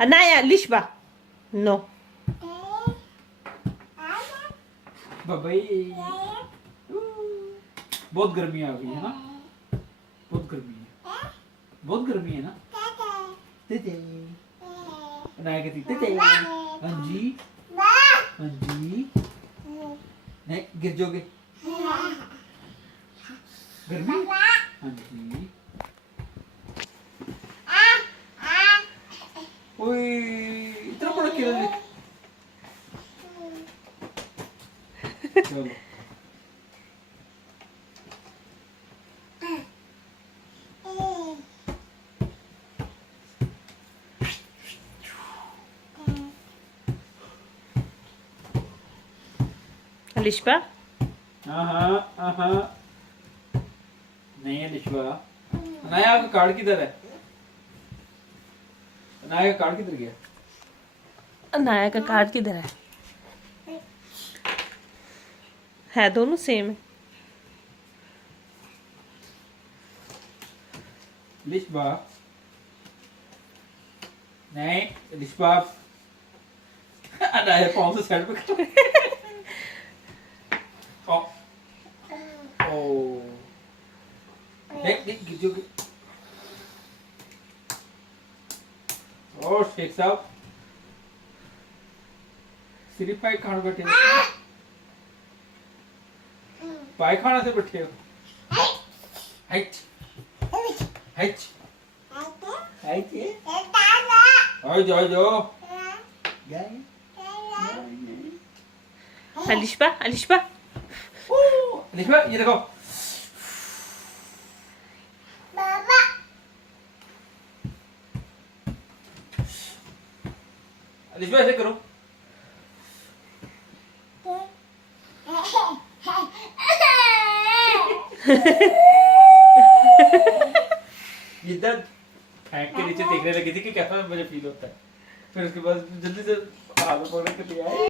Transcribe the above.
Anaya Lishba no भाई बहुत गर्मी आ गई है ना, बहुत गर्मी है, बहुत गर्मी है ना। तेते अनाया कहती तेते। हाँ जी हाँ जी, नहीं गिर जाओगे, गर्मी। हाँ जी, ओए इतना बड़ा केला ले। चलो लिशबा नहीं है लिशवा। अनाया का कार्ड किधर है? अनाया का कार्ड किधर गया? अनाया का कार्ड किधर है दोनों सेम है। लिशबा नहीं, लिशबा अनाया पाँव से साइड पे कर। ओ ओ देख गिर जाओगे। और शेख साहब सिर्फ पाई खाना बैठे हो, पाई खाना से बैठे हो। हाइट हाइट हाइट आओ जाओ जाओ गए। अलिशबा अलिशबा लिशबा ये देखो, लिशबा ऐसे करो। इधर फेंक के नीचे देखने लगी थी कि कैसा मुझे फील होता है, फिर उसके बाद जल्दी से हाथ पकड़ के लिया।